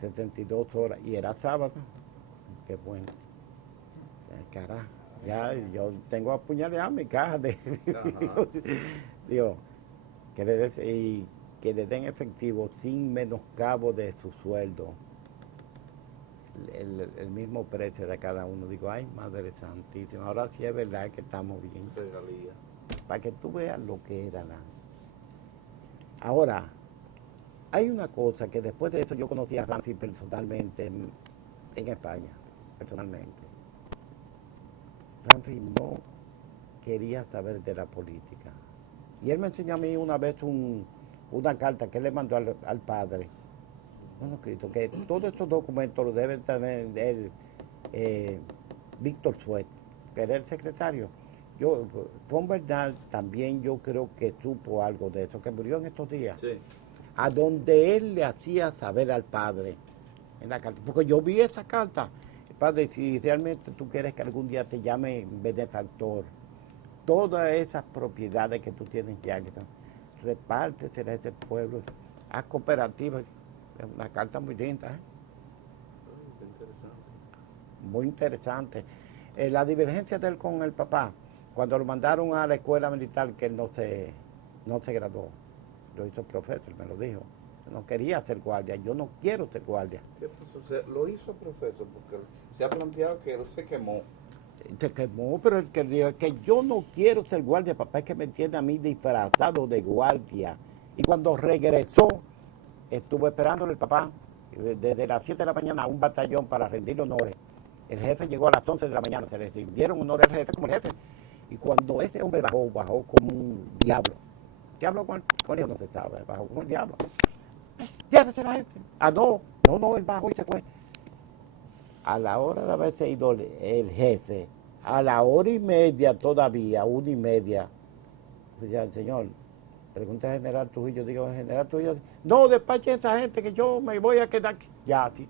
72 horas, y era sábado. Qué bueno. Carajo. Ya, yo tengo apuñaleado mi caja de... Ajá. Digo, que le den efectivo sin menoscabo de su sueldo, el mismo precio de cada uno. Digo, ay, Madre Santísima, ahora sí es verdad que estamos bien. Regalía. Para que tú veas lo que era la... Ahora, hay una cosa que después de eso yo conocí a Ramsey personalmente en España, personalmente. Ramsey no quería saber de la política. Y él me enseñó a mí una vez una carta que él le mandó al padre, bueno, escrito, que todos estos documentos los debe tener Víctor Suet, que era el secretario. Von Bernal también yo creo que supo algo de eso, que murió en estos días. Sí. A donde él le hacía saber al padre en la carta, porque yo vi esa carta. Padre, si realmente tú quieres que algún día te llame benefactor, todas esas propiedades que tú tienes ya, repárteselas a ese pueblo, a cooperativas. Es una carta muy linda, Qué interesante. muy interesante. La divergencia de él con el papá, cuando lo mandaron a la escuela militar, que él no se graduó, lo hizo profesor, me lo dijo. No quería ser guardia, yo no quiero ser guardia. ¿Qué pasó? O sea, lo hizo profesor porque se ha planteado que él se quemó. Se quemó, pero el que dijo que yo no quiero ser guardia, papá, es que me tiene a mí disfrazado de guardia. Y cuando regresó, estuvo esperándole el papá desde las 7 de la mañana a un batallón para rendirle honores. El jefe llegó a las 11 de la mañana, se le rindieron honores al jefe como el jefe. Y cuando ese hombre bajó como un diablo. Diablo con él no se sabe, bajó como un diablo. Llévese la gente. Ah, no, él bajó y se fue. A la hora de haberse ido el jefe, a la hora y media todavía, 1:30, decía, señor, pregunta al general Trujillo, digo, general Trujillo, no, despache a esa gente que yo me voy a quedar aquí. Ya, sí.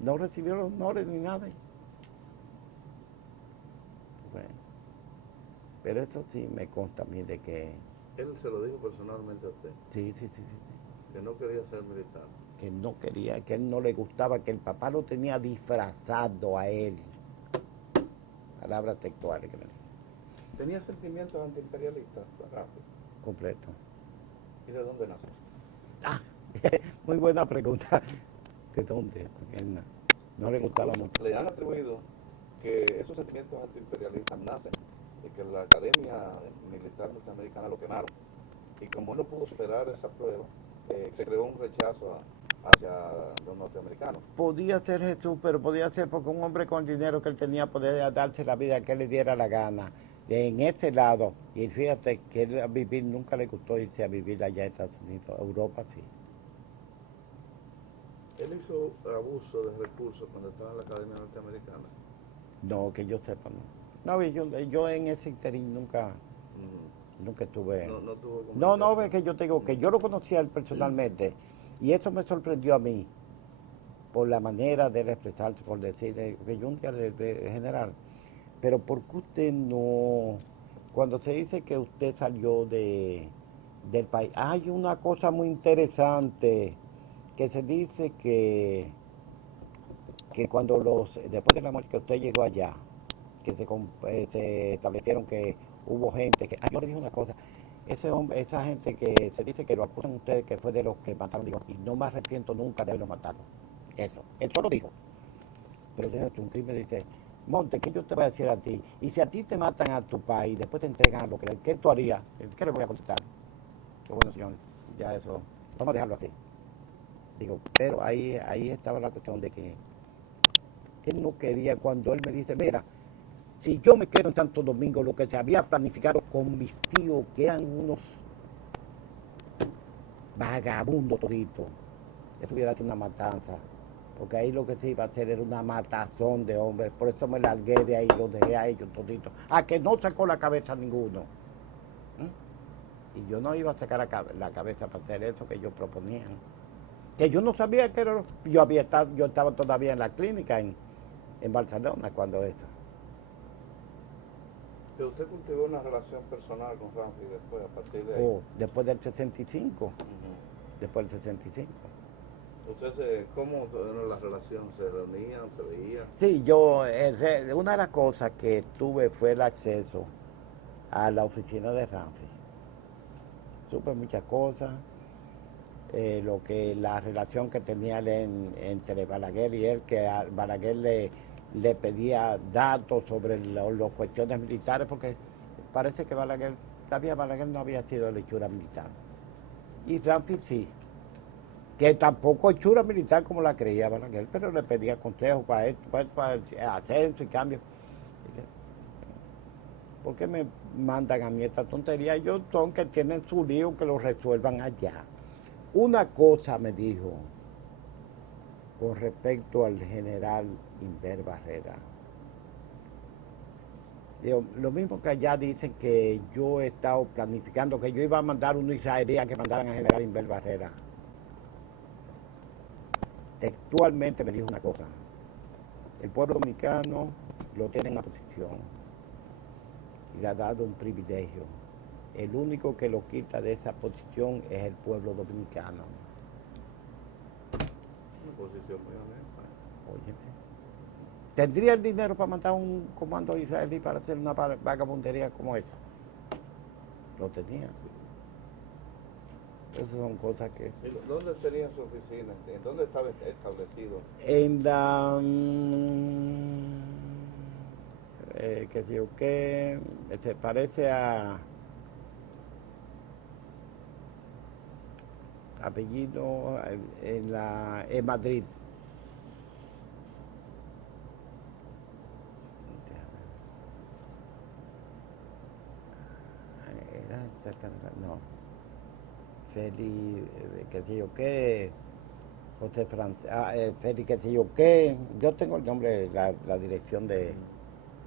No recibió los honores ni nada. Bueno, pero eso sí me consta a mí de que Él se lo dijo personalmente a usted, sí, que no quería ser militar. que no quería, que él no le gustaba, que el papá lo tenía disfrazado a él. Palabras textuales que me dijo. ¿Tenía sentimientos antiimperialistas, Rafa? Completo. ¿Y de dónde nació? Ah, muy buena pregunta. ¿De dónde? Porque él no le gustaba Incluso mucho. le han atribuido que esos sentimientos antiimperialistas nacen de que la Academia Militar Norteamericana lo quemaron. Y como él no pudo superar esa prueba, se creó un rechazo hacia los norteamericanos. Podía ser Jesús, pero podía ser porque un hombre con dinero que él tenía podía darse la vida que le diera la gana. En ese lado, y fíjate que él a vivir nunca le gustó irse a vivir allá a Estados Unidos, Europa sí. Él hizo abuso de recursos cuando estaba en la Academia Norteamericana. No, que yo sepa, no. No, yo en ese interín nunca estuve. No tuvo No, ves que yo te digo que yo lo conocía él personalmente y eso me sorprendió a mí por la manera de él expresarse, por decirle que yo un día general, pero ¿por qué usted no, cuando se dice que usted salió del país, hay una cosa muy interesante que se dice que cuando después de la muerte que usted llegó allá, que se establecieron que hubo gente que, yo le dije una cosa, esa gente que se dice que lo acusan ustedes que fue de los que mataron, digo, y no me arrepiento nunca de haberlo matado. Eso lo dijo. Pero un crimen dice, Monte, ¿qué yo te voy a decir a ti? Y si a ti te matan a tu país, después te entregan a lo que, ¿qué tú harías? ¿Qué le voy a contestar? Bueno, señor, ya eso, vamos a dejarlo así. Digo, pero ahí estaba la cuestión de que él no quería, cuando él me dice, mira, si yo me quedo en Santo Domingo, lo que se había planificado con mis tíos, que eran unos vagabundos toditos, eso hubiera sido una matanza, porque ahí lo que se iba a hacer era una matazón de hombres, por eso me largué de ahí, los dejé a ellos toditos, a que no sacó la cabeza ninguno. Y yo no iba a sacar la cabeza para hacer eso que ellos proponían. Que yo no sabía que era, yo estaba todavía en la clínica en Barcelona cuando eso. Pero usted cultivó una relación personal con Ramsey después, a partir de ahí. Después del 65. Después del 65. ¿Cómo era la relación? ¿Se reunían, se veían? Sí, una de las cosas que tuve fue el acceso a la oficina de Ramfi. Supe muchas cosas, la relación que tenía él entre Balaguer y él, que a Balaguer le pedía datos sobre las cuestiones militares, porque parece que Balaguer no había sido de hechura militar. Y Ramfi sí, que tampoco hechura militar como la creía Balaguer, pero le pedía consejos para esto, para ascenso y cambio. ¿Por qué me mandan a mí esta tontería? Ellos son que tienen su lío, que lo resuelvan allá. Una cosa me dijo con respecto al general Inver Barrera. Digo, lo mismo que allá dicen que yo he estado planificando, que yo iba a mandar un israelí a que mandaran al general Inver Barrera. Textualmente me dijo una cosa. El pueblo dominicano lo tiene en la posición y le ha dado un privilegio. El único que lo quita de esa posición es el pueblo dominicano. Una posición muy honesta. Óyeme. ¿Tendría el dinero para mandar un comando israelí para hacer una vagabundería como esa? Lo tenía. Esas son cosas que... ¿Dónde tenía su oficina? ¿Dónde estaba establecido? En la... qué sé yo qué... Se parece a... apellido en Madrid. No. Feli, qué sé yo qué, José Francisco, Feli, qué sé yo qué. Yo tengo el nombre, la dirección de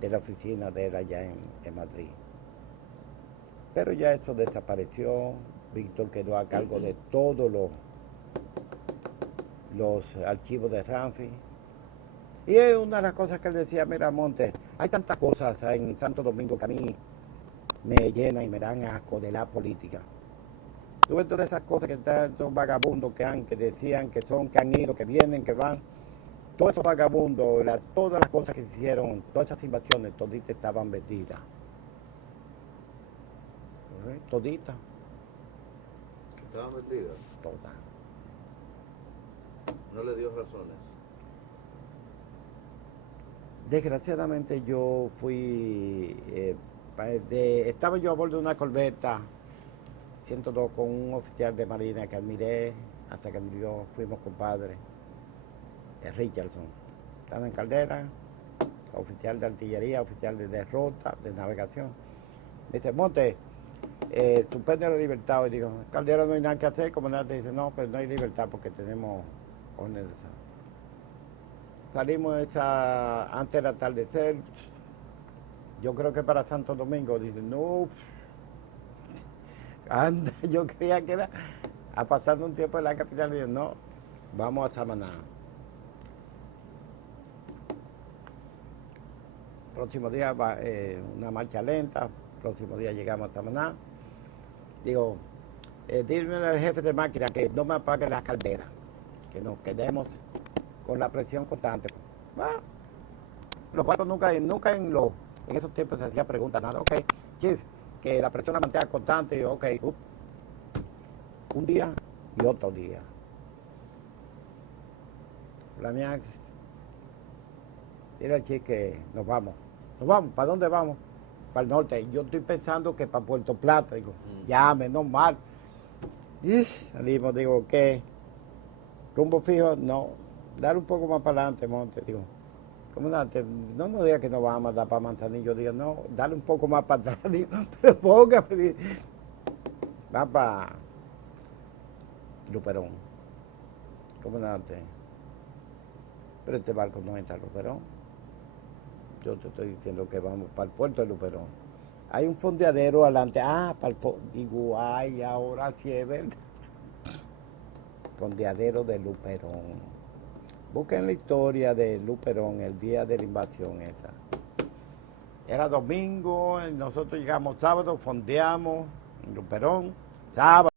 la oficina de él allá en Madrid. Pero ya eso desapareció. Víctor quedó a cargo de todos los archivos de Ramfi. Y es una de las cosas que él decía, mira, Monte, hay tantas cosas en Santo Domingo que a mí me llenan y me dan asco de la política. Tú ves todas esas cosas que están, esos vagabundos que decían que han ido, que vienen, que van. Todos esos vagabundos, todas las cosas que se hicieron, todas esas invasiones, toditas estaban vendidas. Toditas. ¿Estaban vendidas? Todas. ¿No le dio razones? Desgraciadamente yo fui, estaba yo a bordo de una corbeta 102 con un oficial de marina que admiré hasta que murió, fuimos compadres, Richardson. Estaba en Caldera, oficial de artillería, oficial de derrota, de navegación. Me dice, Monte, suspende la libertad. Y digo, Caldera no hay nada que hacer. Comandante dice, no, pues no hay libertad porque tenemos órdenes. Salimos antes del atardecer, yo creo que para Santo Domingo. Dice, no, anda, yo creía que era a pasar un tiempo en la capital. Y yo, no, vamos a Samaná. Próximo día una marcha lenta, próximo día llegamos a Samaná. Digo, dime al jefe de máquina que no me apague las calderas, que nos quedemos con la presión constante. Los barcos nunca en esos tiempos se hacía preguntas, nada. Ok, chief, que la presión la mantenga constante. Ok, un día y otro día. La mía, dile al chief que nos vamos. ¿Nos vamos? ¿Para dónde vamos? Para el norte. Yo estoy pensando que para Puerto Plata. Digo, ya, menos mal. Y salimos, digo, ¿qué? ¿Rumbo fijo? No. Dar un poco más para adelante, Monte. Digo, comandante, no nos diga que nos vamos a dar para Manzanillo. Digo, no, dale un poco más para atrás. Digo, pero póngame. Digo, va para Luperón. Comandante, pero este barco no entra a Luperón. Yo te estoy diciendo que vamos para el puerto de Luperón. Hay un fondeadero adelante. Para el digo, ay, ahora sí es verdad. Fondeadero de Luperón. Busquen la historia de Luperón, el día de la invasión esa. Era domingo, nosotros llegamos sábado, fondeamos en Luperón, sábado.